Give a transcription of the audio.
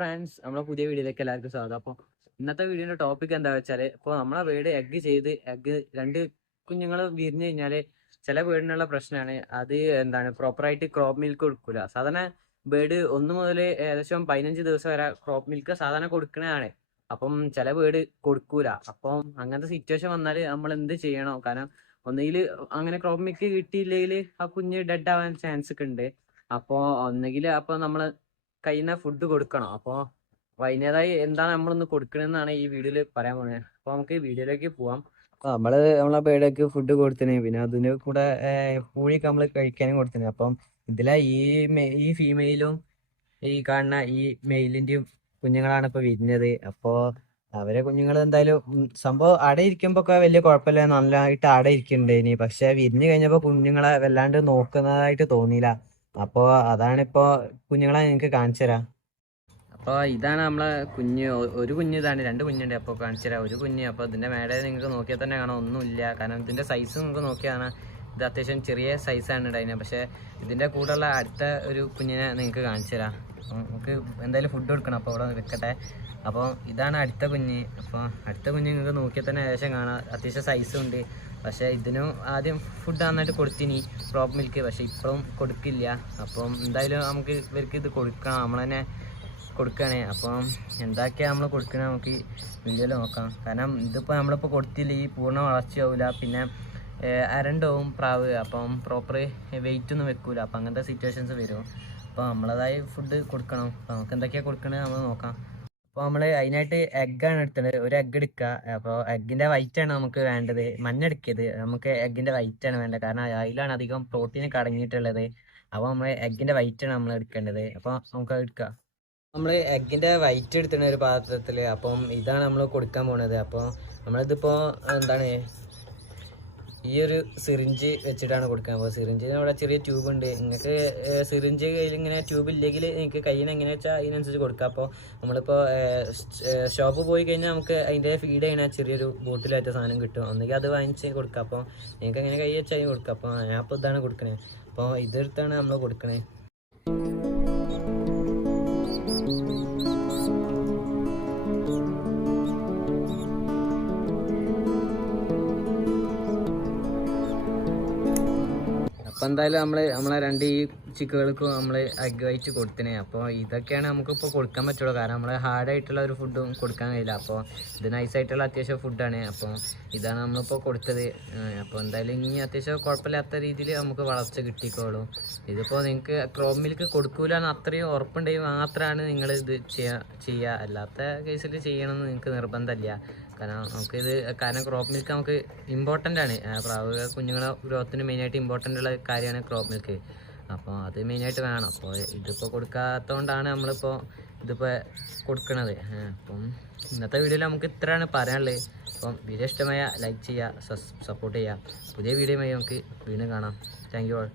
Friends, നമ്മളെ പുതിയ വീഡിയോയിലേക്ക് എല്ലാവർക്കും സ്വാഗതം. അപ്പോൾ ഇന്നത്തെ വീഡിയോയുടെ ടോപ്പിക് എന്താ വെച്ചാൽ, ഇപ്പോൾ നമ്മളെ വീട് എഗ്ഗ് രണ്ട് കുഞ്ഞുങ്ങൾ വിരിഞ്ഞു കഴിഞ്ഞാൽ ചില വീടിനുള്ള പ്രശ്നമാണ്. അത് എന്താണ്, പ്രോപ്പറായിട്ട് ക്രോപ്പ് മിൽക്ക് കൊടുക്കൂല. സാധാരണ ബേഡ് 1 മുതൽ ഏകദേശം 15 ദിവസം വരെ ക്രോപ്പ് മിൽക്ക് സാധാരണ കൊടുക്കുന്നതാണ്. അപ്പം ചില വീട് കൊടുക്കൂല. അപ്പം അങ്ങനത്തെ സിറ്റുവേഷൻ വന്നാൽ നമ്മൾ എന്ത് ചെയ്യണം? കാരണം ഒന്നുകിൽ അങ്ങനെ ക്രോപ്പ് മിൽക്ക് കിട്ടിയില്ലെങ്കിൽ ആ കുഞ്ഞ് ഡെഡ് ആവാൻ ചാൻസ് ഒക്കെ ഉണ്ട്. അപ്പോൾ ഒന്നുകിൽ അപ്പോൾ നമ്മൾ കയ്യിൽ ഫുഡ് കൊടുക്കണം. അപ്പോൾ അതിൻ്റെതായി എന്താണ് നമ്മളൊന്ന് കൊടുക്കണമെന്നാണ് ഈ വീഡിയോയിൽ പറയാൻ പോകുന്നത്. അപ്പോൾ നമുക്ക് വീഡിയോയിലേക്ക് പോവാം. നമ്മളെ പേടൊക്കെ ഫുഡ് കൊടുത്തിന്, പിന്നെ അതിന് കൂടെ പൂഴിയൊക്കെ നമ്മൾ കഴിക്കാനും കൊടുത്തിന്. അപ്പം ഇതിലെ ഈ ഫീമെയിലും ഈ കാണുന്ന ഈ മെയിലിന്റെയും കുഞ്ഞുങ്ങളാണ് ഇപ്പൊ വിരിഞ്ഞത്. അപ്പോ അവരെ കുഞ്ഞുങ്ങൾ എന്തായാലും സംഭവം അട ഇരിക്കുമ്പോ ഒക്കെ വലിയ കുഴപ്പമില്ല, നല്ലതായിട്ട് അട ഇരിക്കുന്നുണ്ട്. പക്ഷെ വിരിഞ്ഞു കഴിഞ്ഞപ്പോ കുഞ്ഞുങ്ങളെ വല്ലാണ്ട് നോക്കുന്നതായിട്ട് തോന്നിയില്ല. അപ്പോ അതാണിപ്പോ കുഞ്ഞുങ്ങളെ നിങ്ങൾക്ക് കാണിച്ചു തരാം. അപ്പോൾ ഇതാണ് നമ്മളെ കുഞ്ഞ്. ഒരു കുഞ്ഞ് ഇതാണ്, 2 കുഞ്ഞുണ്ട്. അപ്പോൾ കാണിച്ചു തരാം. ഒരു കുഞ്ഞ്. അപ്പോൾ ഇതിൻ്റെ മേടെ നിങ്ങൾക്ക് നോക്കിയാൽ തന്നെ കാണാം ഒന്നുമില്ല. കാരണം ഇതിൻ്റെ സൈസ് നിങ്ങൾക്ക് നോക്കിയാണ് ഇത് അത്യാവശ്യം ചെറിയ സൈസാണ് ഉണ്ടായിരുന്നത്. പക്ഷേ ഇതിൻ്റെ കൂടെയുള്ള അടുത്ത ഒരു കുഞ്ഞിനെ നിങ്ങൾക്ക് കാണിച്ചു തരാം. നമുക്ക് എന്തായാലും ഫുഡ് കൊടുക്കണം. അപ്പോൾ ഇവിടെ വെക്കട്ടെ. അപ്പോൾ ഇതാണ് അടുത്ത കുഞ്ഞ്. അപ്പോൾ അടുത്ത കുഞ്ഞ് നിങ്ങൾക്ക് നോക്കിയാൽ തന്നെ ഏകദേശം കാണാം, അത്യാവശ്യം സൈസും ഉണ്ട്. പക്ഷേ ഇതിനും ആദ്യം ഫുഡ് നന്നായിട്ട് കൊടുത്തിനി, ക്രോപ്പ് മിൽക്ക്. പക്ഷേ ഇപ്പോഴും കൊടുക്കില്ല. അപ്പം എന്തായാലും നമുക്ക് ഇവർക്ക് ഇത് കൊടുക്കണം, നമ്മൾ തന്നെ കൊടുക്കുകയാണ്. അപ്പം എന്തൊക്കെയാണ് നമ്മൾ കൊടുക്കണത് നമുക്ക് വീഡിയോയിൽ നോക്കാം. കാരണം ഇതിപ്പോൾ നമ്മളിപ്പോൾ കൊടുത്തില്ല ഈ പൂർണ്ണ വളർച്ചയാവില്ല, പിന്നെ അരണ്ടാവും പ്രാവ്. അപ്പം പ്രോപ്പർ വെയിറ്റ് ഒന്നും വെക്കൂല. അപ്പം അങ്ങനത്തെ സിറ്റുവേഷൻസ് വരും. അപ്പോൾ നമ്മളതായി ഫുഡ് കൊടുക്കണം. അപ്പോൾ നമുക്ക് എന്തൊക്കെയാണ് കൊടുക്കണത് നമ്മൾ നോക്കാം. അപ്പോൾ നമ്മൾ അതിനായിട്ട് എഗ്ഗാണ് എടുത്തത്. ഒരു എഗ്ഗ് എടുക്കുക. അപ്പോൾ എഗ്ഗിൻ്റെ വൈറ്റാണ് നമുക്ക് വേണ്ടത്, മഞ്ഞ എടുക്കരുത്. നമുക്ക് എഗ്ഗിൻ്റെ വൈറ്റാണ് വേണ്ടത്, കാരണം അതിലാണ് അധികം പ്രോട്ടീൻ അടങ്ങിയിട്ടുള്ളത്. അപ്പോൾ നമ്മൾ എഗ്ഗിൻ്റെ വൈറ്റാണ് നമ്മൾ എടുക്കേണ്ടത്. അപ്പോൾ നമുക്ക് എടുക്കാം. നമ്മൾ എഗ്ഗിൻ്റെ വൈറ്റ് എടുത്തിട്ട് ഒരു പാത്രത്തിൽ. അപ്പം ഇതാണ് നമ്മൾ കൊടുക്കാൻ പോണത്. അപ്പോൾ നമ്മളിതിപ്പോൾ എന്താണ്, ഈ ഒരു സിറിഞ്ച് വെച്ചിട്ടാണ് കൊടുക്കാൻ. അപ്പോൾ സിറിഞ്ചിന് അവിടെ ചെറിയ ട്യൂബ് ഉണ്ട്. നിങ്ങൾക്ക് സിറിഞ്ച് കയ്യിൽ ഇങ്ങനെ ട്യൂബ് ഇല്ലെങ്കിൽ നിങ്ങൾക്ക് കയ്യിന് എങ്ങനെ വെച്ചാൽ അതിനനുസരിച്ച് കൊടുക്കാം. അപ്പോൾ നമ്മളിപ്പോൾ ഷോപ്പ് പോയി കഴിഞ്ഞാൽ നമുക്ക് അതിൻ്റെ ഫീഡ് ചെയ്യുന്ന ചെറിയൊരു ബോട്ടിലായിട്ട് സാധനം കിട്ടും. ഒന്നുകിൽ അത് വാങ്ങിച്ച് കൊടുക്കാം. അപ്പോൾ നിങ്ങൾക്ക് എങ്ങനെ കൈ വെച്ചാൽ കൊടുക്കാം. അപ്പോൾ ഞാൻ അപ്പോൾ ഇതാണ് കൊടുക്കണേ. അപ്പോൾ ഇതെടുത്താണ് നമ്മൾ കൊടുക്കണേ. അപ്പോൾ എന്തായാലും നമ്മളെ 2 ഈ ചിക്കുകൾക്കും നമ്മൾ എഗ് വൈറ്റ് കൊടുത്തിനെ. അപ്പോൾ ഇതൊക്കെയാണ് നമുക്കിപ്പോൾ കൊടുക്കാൻ പറ്റുള്ളൂ, കാരണം നമ്മൾ ഹാർഡായിട്ടുള്ള ഒരു ഫുഡും കൊടുക്കാൻ കഴിയില്ല. അപ്പോൾ ഇത് നൈസായിട്ടുള്ള അത്യാവശ്യം ഫുഡാണ്. അപ്പോൾ ഇതാണ് നമ്മളിപ്പോൾ കൊടുത്തത്. അപ്പോൾ എന്തായാലും ഇനി അത്യാവശ്യം കുഴപ്പമില്ലാത്ത രീതിയിൽ നമുക്ക് വളർച്ച കിട്ടിക്കോളും. ഇതിപ്പോൾ നിങ്ങൾക്ക് ക്രോപ്പ് മിൽക്ക് കൊടുക്കൂലെന്ന് അത്രയും ഉറപ്പുണ്ടെങ്കിൽ മാത്രമാണ് നിങ്ങൾ ഇത് ചെയ്യുക. അല്ലാത്ത കേസിൽ ചെയ്യണമെന്ന് നിങ്ങൾക്ക് നിർബന്ധമില്ല. കാരണം ക്രോപ്പ് മിൽക്ക് നമുക്ക് ഇമ്പോർട്ടൻ്റ് ആണ്. പ്രാവ് കുഞ്ഞുങ്ങളെ ഗ്രോത്തിന് മെയിനായിട്ട് ഇമ്പോർട്ടൻ്റ് ഉള്ള കാര്യമാണ് ക്രോപ്പ് മിൽക്ക്. അപ്പോൾ അത് മെയിനായിട്ട് വേണം. അപ്പോൾ ഇതിപ്പോൾ കൊടുക്കാത്തതുകൊണ്ടാണ് നമ്മളിപ്പോൾ ഇതിപ്പോൾ കൊടുക്കണത്. അപ്പം ഇന്നത്തെ വീഡിയോയിൽ നമുക്ക് ഇത്രയാണ് പറയാനുള്ളത്. അപ്പം വീഡിയോ ഇഷ്ടമായ ലൈക്ക് ചെയ്യുക, സപ്പോർട്ട് ചെയ്യുക. പുതിയ വീഡിയോയുമായി നമുക്ക് വീണ്ടും കാണാം. Thank you all.